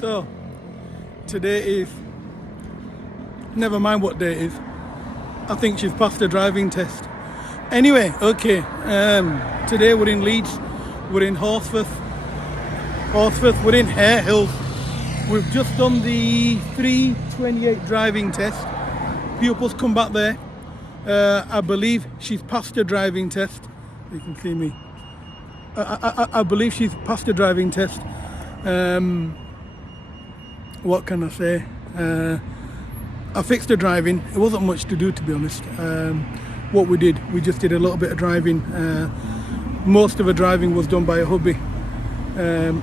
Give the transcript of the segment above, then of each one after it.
So, today is, never mind what day it is, I think she's passed the driving test. Anyway, okay, today we're in Leeds, we're in Horsforth, we're in Hare Hill. We've just done the 328 driving test. Pupils come back there. I believe she's passed the driving test. You can see me. I believe she's passed the driving test. What can I say? I fixed the driving. It wasn't much to do, to be honest. What we did, we just did a little bit of driving. Most of the driving was done by a hubby.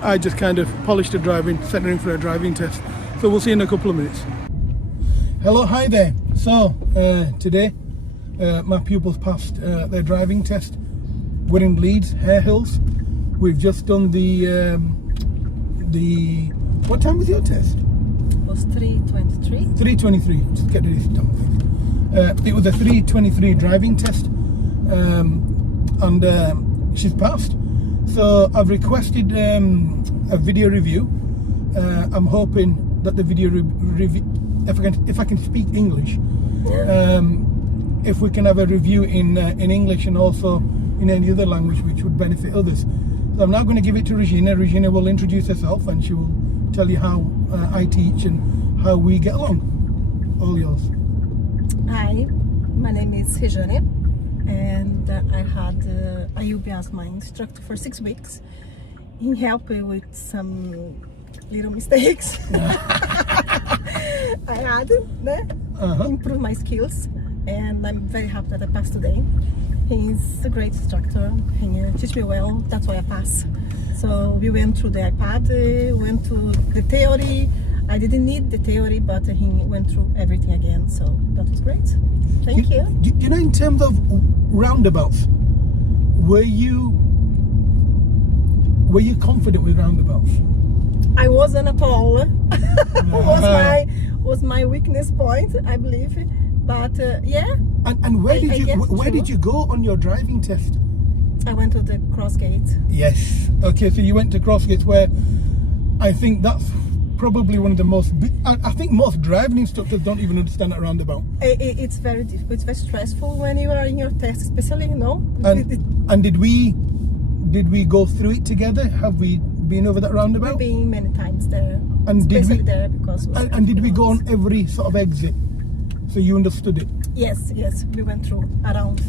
I just kind of polished the driving, sent her in for a driving test. So we'll see in a couple of minutes. Hello, hi there. So today my pupils passed their driving test. We're in Leeds, Hare Hills. We've just done the what time was your test? It was 3:23. 3:23. Just get this done. It was a 3:23 driving test, and she's passed. So I've requested a video review. I'm hoping that the video review, if I can speak English, if we can have a review in English and also in any other language which would benefit others. So I'm now going to give it to Regina. Regina will introduce herself and she will tell you how I teach and how we get along. All yours. Hi, my name is Regina, and I will be as my instructor for 6 weeks in help with some little mistakes. I had improve my skills, and I'm very happy that I passed today. He's a great instructor. He teach me well. That's why I pass. So we went through the iPad, went through the theory. I didn't need the theory, but he went through everything again. So that was great. Thank you. You know, in terms of roundabouts, were you confident with roundabouts? I wasn't at all. was my weakness point, I believe. But yeah. And where did you go on your driving test? I went to the Crossgate. Yes. Okay, so you went to Crossgate, where I think that's probably one of the most. I think most driving instructors don't even understand that roundabout. It's very difficult. It's very stressful when you are in your test, especially, you know. And did we go through it together? Have we been over that roundabout? We've been many times there. And did we? There because. And did we go on every sort of exit? So you understood it? Yes, we went through around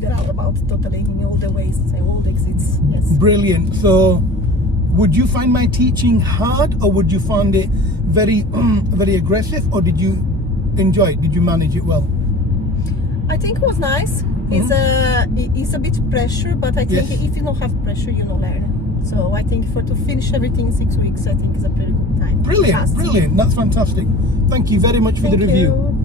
the roundabout totally in all the ways, all the exits. Yes. Brilliant. So, would you find my teaching hard, or would you find it very, very aggressive, or did you enjoy it? Did you manage it well? I think it was nice. It's a bit pressure, but I think if you don't have pressure, you don't learn. So I think to finish everything in 6 weeks, I think is a pretty good time. Brilliant. That's fantastic. Thank you very much for the review.